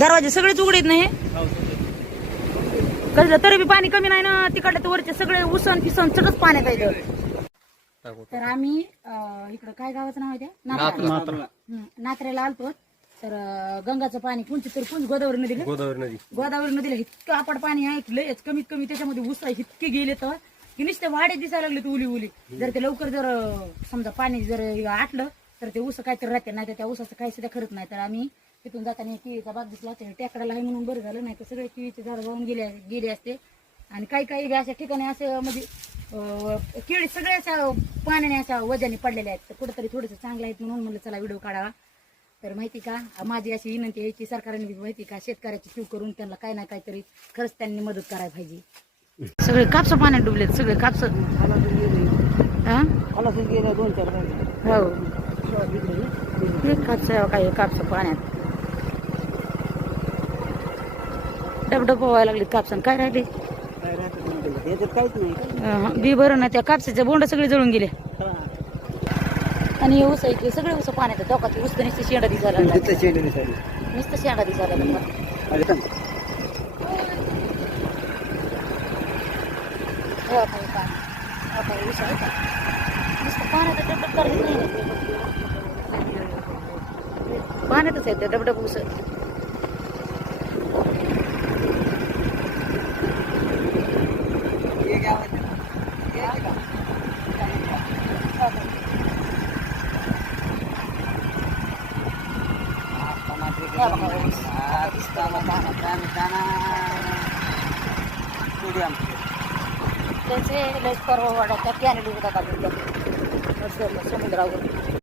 दरवाजे सगळेच उघडीत नाही कधी तरी बी पाणी कमी नाही ना तिकडले तर वरचे सगळे उसन पिसन सगळंच पाण्यात आहे. तर आम्ही इकडं काय गावाचं नाव आहे त्या नात्र्याला आलतो. तर गंगाचं पाणी कोणची तर कोण गोदावरी नदीला इतकं आपड पाणी आहे लयच कमीत कमी त्याच्यामध्ये ऊस इतके गेले तर की नुसते वाडे दिसायला लागले उली उली. जर ते लवकर जर समजा पाणी जर आटलं तर ते ऊस काहीतरी राहते नाही तर त्या ऊसाचं काही सुद्धा खरत नाही. तर आम्ही तिथून जाताना केळीचा बाग दिसला टेकडाला आहे म्हणून बरं झालं नाही तर सगळे केळीचे झाड जाऊन गेले असते. आणि काही काही अशा ठिकाणी असे म्हणजे केळी सगळ्या अशा पाण्याने अशा वजाने पडलेल्या आहेत. तर कुठेतरी थोडंसं चांगलं आहेत म्हणून म्हणलं चला व्हिडिओ काढावा. तर माहिती का माझी अशी विनंती यायची सरकारने माहिती का शेतकऱ्याची चूक करून त्यांना काय ना काहीतरी खरंच त्यांनी मदत करायला पाहिजे. सगळे कापसं पाण्यात डुबलेत सगळे कापसं हो कापसं काय कापसं पाण्यात डबडब व्हायला लागले कापसन काय राहिले बी बरं ना त्या कापसाच्या बोंड सगळे जळून गेले. आणि ऊस ऐकले सगळे ऊस पाण्यात डोकात ऊस तर नुसतं शेंडा दिसायला नुसतं शेंडा दिसायला ऊस आहे का नुसतं पाण्यात डबडब करत नाही पाण्यातच आहे ते डबडब ऊस. त्याचे लस परवा वाढत त्या समुद्रावर